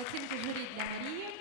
Оцінки журі для Марії.